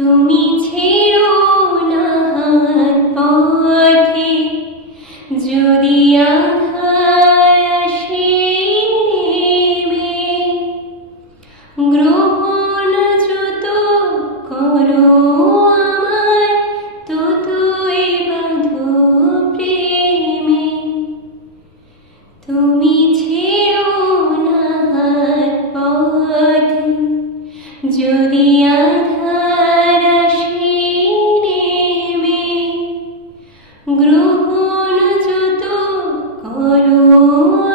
তুমি ছেড়ো না হাত পথে, যদি আধার আসে নেমে, গ্রহণ যত করো আমায়, ততই বাঁধো প্রেমে। তুমি ছেড়ো না হাত পথে, যদি আধার আসে নেমে, গ্রহণ যত করো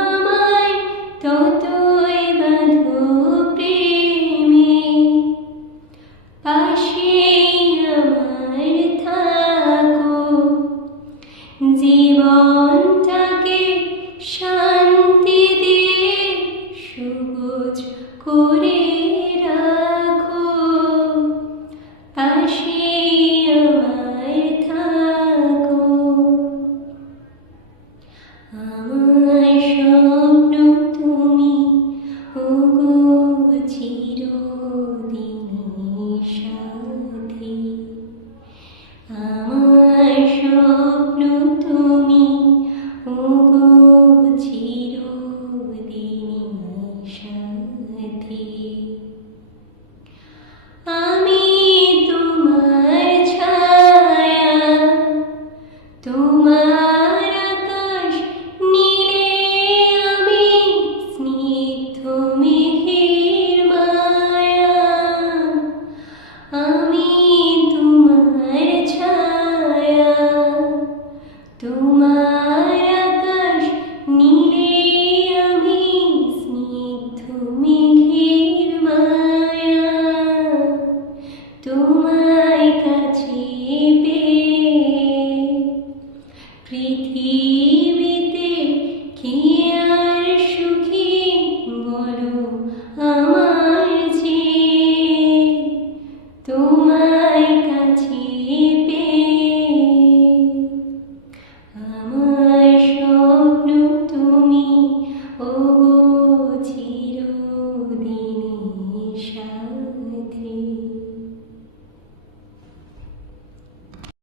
আমায়, ততই বাঁধো প্রেমে। পাশে আমার থাকো, জীবনটাকে শান্তি দিয়ে সবুজ করে রাখো। পাশে আমার থাকো, আমার স্বপ্ন তুমি, ওগো চিরদিনী সাথী। আমার স্বপ্ন তুমি, ওগো চিরদিনী সাথী। আমি তোমার ছায়া, তোমার আকাশ নীলে আমি স্নিগ্ধ মেঘের মায়া। আমি তোমার ছায়া, তোমার আকাশ নীলে আমি স্নিগ্ধ মেঘের মায়া। তোমায় কাছে